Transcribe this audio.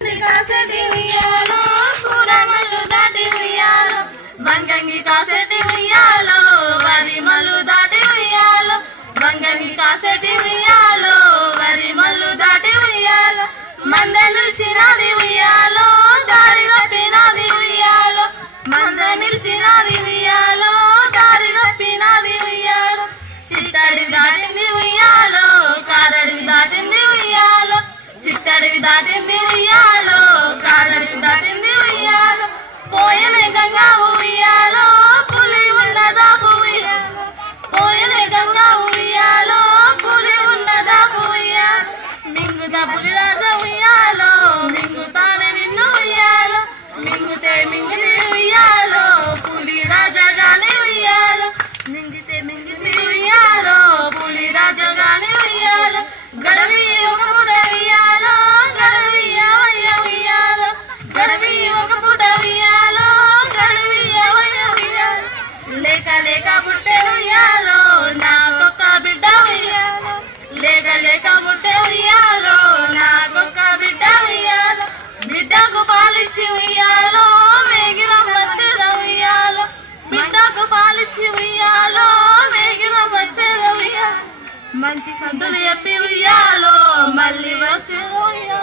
కాసటి ఉయ్యాలో కూరమల్లు దాటి ఉయ్యాలో బంగంగి కాసటి ఉయ్యాలో వరి మల్లు దాటి ఉయ్యాలో బంగంగి కాసటి ఉయ్యాలో వరి మల్లు దాటి ఉయ్యాలో మందలు చిన్నది ఉయ్యాలో దారి తప్పినది ఉయ్యాలో మంద నిలిచినది ఉయ్యాలో దారి తప్పినది ఉయ్యాలో చిత్తడి దాటింది ఉయ్యాలో కారడివి దాటింది ఉయ్యాలో చిత్తడివి దాటింది ఉయ్యాలో కారడివి దాటింది ఉయ్యాలో పోయనే గంగా ఉయ్యాలో పులి ఉన్నదా ఉయ్యాలో పోయనే గంగా ఉయ్యాలో పులి ఉన్నదా ఉయ్యాలో మింగుతా పులి రాజ ఉయ్యాలో మింగుతానే నిన్ను ఉయ్యాలో మింగితే ఉయ్యాలో పులి రాజగానే ఉయ్యాలో మింగితే ఉయ్యాలో పులి రాజగానే ఉయ్యాలో గడవి ఒక పూట ఉయ్యాలో గడవియ్యవయ్య ఉయ్యాలో గడవి ఒక పూట ఉయ్యాలో గడవియ్యవయ్య ఉయ్యాలో లేక లేక పుట్టే ఉయ్యాలో నాకొక్క బిడ్డ ఉయ్యాలో లేక లేక పుట్టే ఉయ్యాలో నాకొక్క బిడ్డ ఉయ్యాలో బిడ్డకు పాలిచ్చి ఉయ్యాలో మేగిరం వచ్చేద ఉయ్యాలో బిడ్డకు పాలిచ్చి ఉయ్యాలో మేగిరం వచ్చేద ఉయ్యాలో మంచి సందులు చెప్పి ఉయ్యాలో మళ్ళీ వచ్చేద ఉయ్యాలో